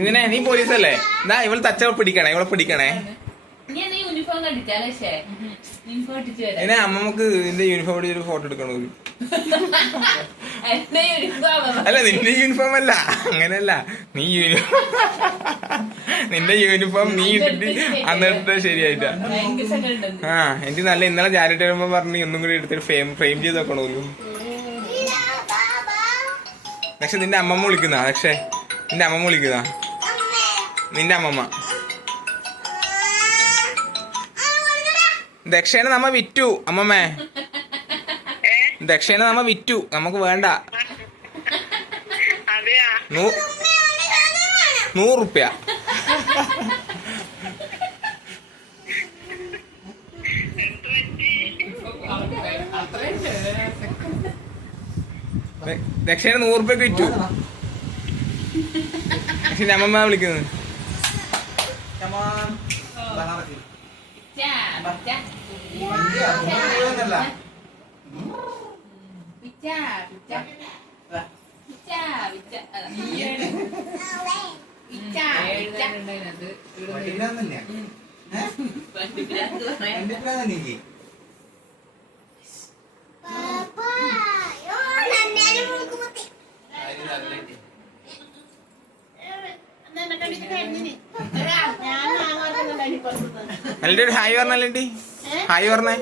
ഇങ്ങനെ നീ പോലീസല്ലേ? എന്നാ ഇവള് തച്ച പിടിക്കണേ, ഇവളെ പിടിക്കണേ. ഇങ്ങനെ അമ്മമ്മക്ക് നിന്റെ യൂണിഫോം ഒരു ഫോട്ടോ എടുക്കണോ? അല്ല നിന്റെ യൂണിഫോം അല്ല, അങ്ങനെയല്ല. നീ നിന്റെ യൂണിഫോം നീ ഇട്ടിട്ട് അന്നിട്ട് ശരിയായിട്ടാ. ആ എനിക്ക് നല്ല ഇന്നലെ ജാനിട്ട് വരുമ്പോ പറഞ്ഞ് ഒന്നും കൂടി എടുത്തിട്ട് ഫ്രെയിം ചെയ്ത് വെക്കണോ? പക്ഷെ നിന്റെ അമ്മമ്മ വിളിക്കുന്ന, പക്ഷേ നിന്റെ അമ്മമ്മ വിളിക്കുന്ന, നിന്റെ അമ്മമ്മ. ദക്ഷേനെ നമ്മ വിറ്റു അമ്മമ്മേ, ദക്ഷേനെ നമ്മ വിറ്റു, നമുക്ക് വേണ്ട. 100 റുപ്യ. ദക്ഷേനെ 100 റുപ്യക്ക് വിറ്റു. പക്ഷെ അമ്മമ്മ വിളിക്കുന്നത്. അല്ലെ ഹായ് പറഞ്ഞല്ലേ, ഹായ് പറഞ്ഞേ.